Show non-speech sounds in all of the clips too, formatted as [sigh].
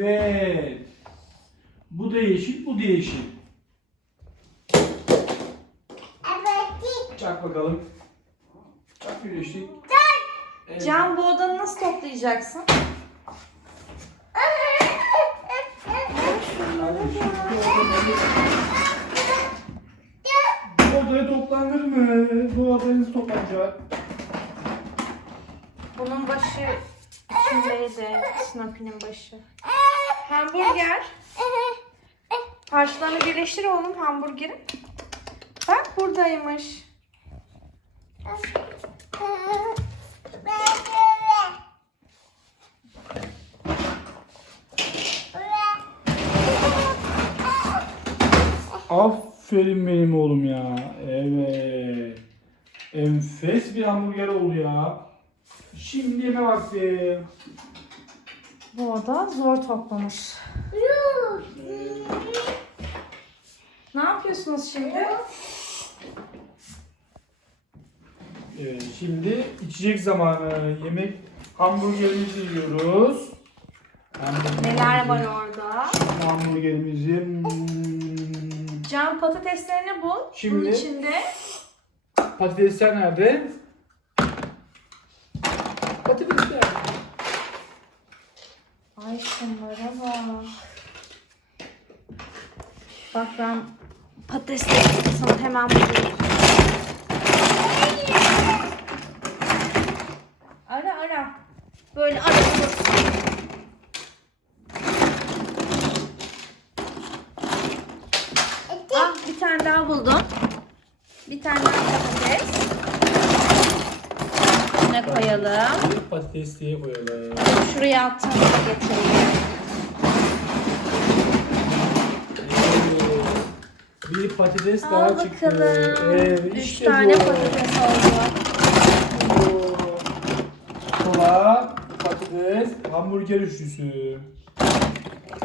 Evet. Bu da yeşil, bu da yeşil. Çak bakalım. Çak güneşlik. Evet. Can bu odanı nasıl toplayacaksın? Bu odaya toplanır mı? Bu odaya nasıl toplanacak? Bunun başı içindeydi. Snoopy'nin başı. Hamburger. Parçalarını birleştir oğlum hamburgerin. Bak buradaymış. Aferin benim oğlum ya. Evet. Enfes bir hamburger oldu ya. Şimdi yeme vakti. Bu oda zor toplamış. Ne yapıyorsunuz şimdi? Evet, şimdi içecek zamanı. Yemek hamburgerimizi yiyoruz. Hamburgerimizi- Neler var orada? Hamburgerimizi. Can patateslerini bul. Şimdi- Bunun içinde Patatesler nerede? Patatesler. Ay şunlara bak. Bak ben patatesleri sana hemen buluyorum. Ara ara. Böyle ara bulursun. Ah bir tane daha buldum. Bir tane daha patates. Ne koyalım? Patates diye koyalım. Şuraya attığımızı getireyim. Bir patates Al daha bakalım. çıktı. Evet, Üç işte tane bu. patates oldu. Kola, patates, hamburger üçlüsü.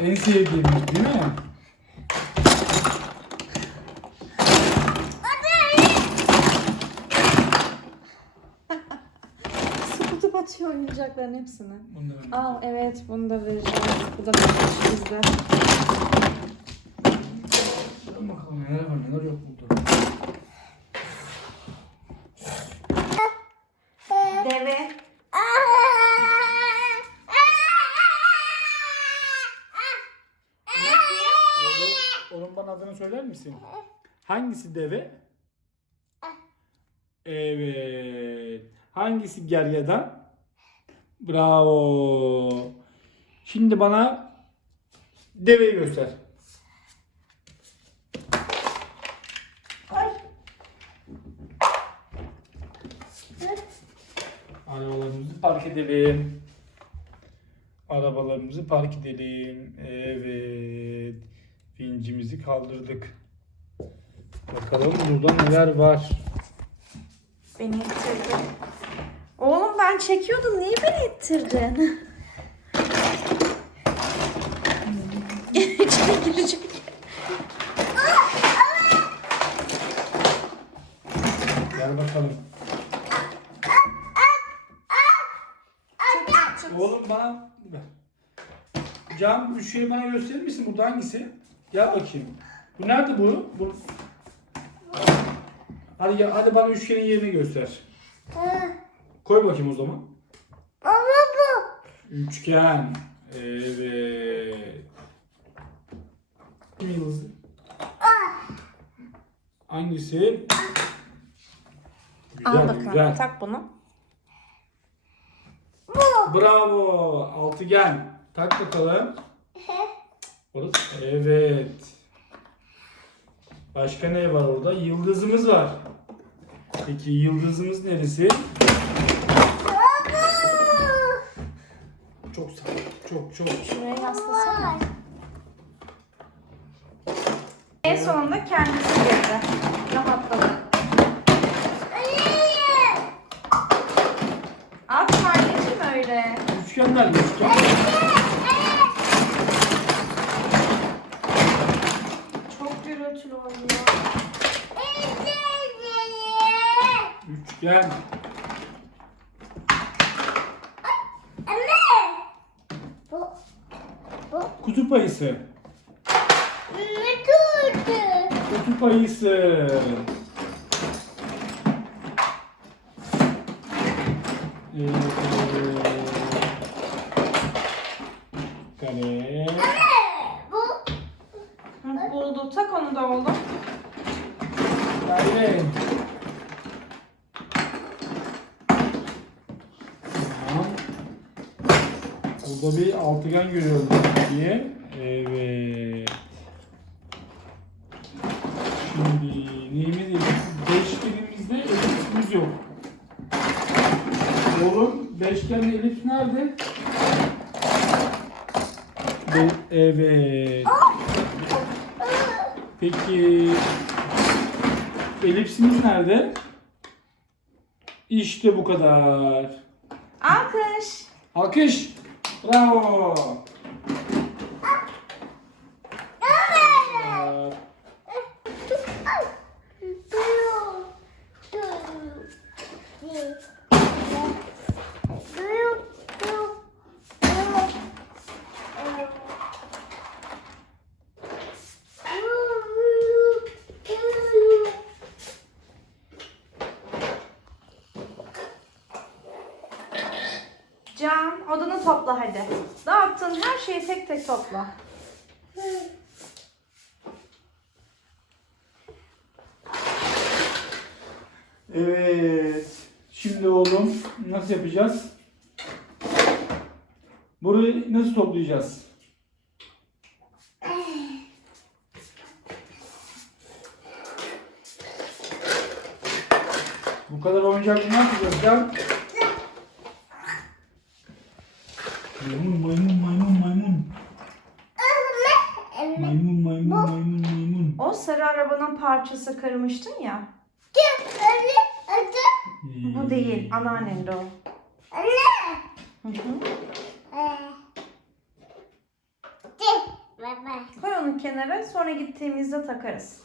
En sevdiğimiz değil mi? Oyuncakların hepsini. Bunları. Aa evet bunu da vereceğiz. Bu da bizde. Bakalım bakalım neler var neler yok burada. Deve. Oğlum, oğlum bana adını söyler misin? Hangisi deve? Evet. Hangisi gergedan? Bravo. Şimdi bana deveyi göster. Arabalarımızı park edelim. Arabalarımızı park edelim. Evet. Vincimizi kaldırdık. Bakalım burada neler var. Beni ittirdi. Oğlum ben çekiyordum. Niye beni ittirdin? [laughs] İçine girecek. Gel bakalım. Oğlum bana ver. Can bu şeyi bana gösterir misin? Burada hangisi? Gel bakayım. Bu nerede bu? bu... Hadi hadi bana üçgenin yerini göster. Koy bakayım o zaman. Üçgen. Evet. Kim yıldızı? Hangisi? Al bakalım. güzel. Tak bunu. Bravo. Altıgen. Tak bakalım. Orası. Evet. Başka ne var orada? Yıldızımız var. Peki yıldızımız neresi? Çok sağ Çok çok. Şuraya yaslasana. En sonunda kendisi girdi. Rahatladı. Atma anneciğim öyle. Üçgenler mi? Üçgen. Çok gürültülü oynuyor. Üçgen. Üçüncü payısı. Üçüncü país é. Burada bir altıgen görüyorum diye. Evet. Şimdi neyimiz Beşgenimizde elipsimiz yok. Oğlum beşgenli elips nerede? Be- evet. Peki elipsimiz nerede? İşte bu kadar. Alkış. Alkış. Bravo. Evet. Can odanı topla hadi. Dağıttığın her şeyi tek topla. Evet. Şimdi oğlum nasıl yapacağız? Burayı nasıl toplayacağız? Bu kadar oyuncak ne yapacağız ya? Maymun maymun. Maymun maymun maymun maymun. O sarı arabanın parçası kırmıştın ya. Bu değil. Anneannen de o. Hı hı. Koy onu kenara sonra gittiğimizde takarız.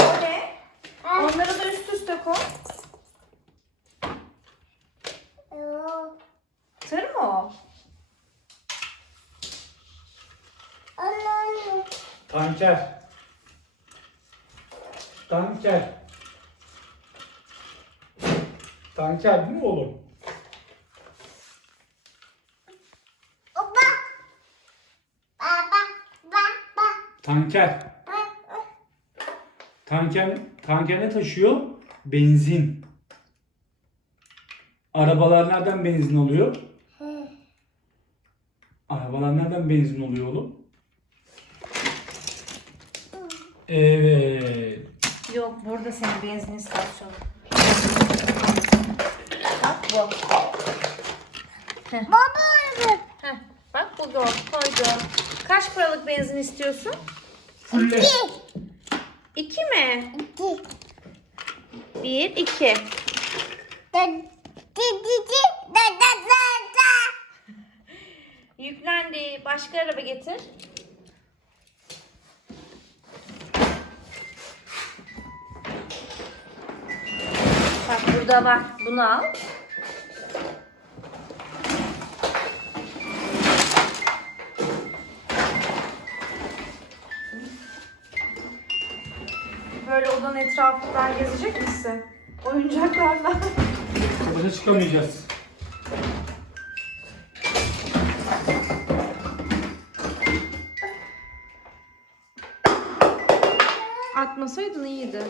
O ne? Onları da üst üste koy. Tır mı o? Tanker. Tanker. Tanker değil mi oğlum? Tanker. [laughs] Tanker, tanker ne taşıyor? Benzin. Arabalar nereden benzin alıyor? Arabalar nereden benzin oluyor oğlum? Evet. Yok burada senin benzin istasyonu. Bak bu. Heh, bak bu koydu. Kaç paralık benzin istiyorsun? Fulle. İki mi? Bir, iki. Yüklendi. Başka araba getir. Burada var. Bunu al. Böyle odanın etrafından gezecek misin? Oyuncaklarla. Başa çıkamayacağız. Atmasaydın iyiydi.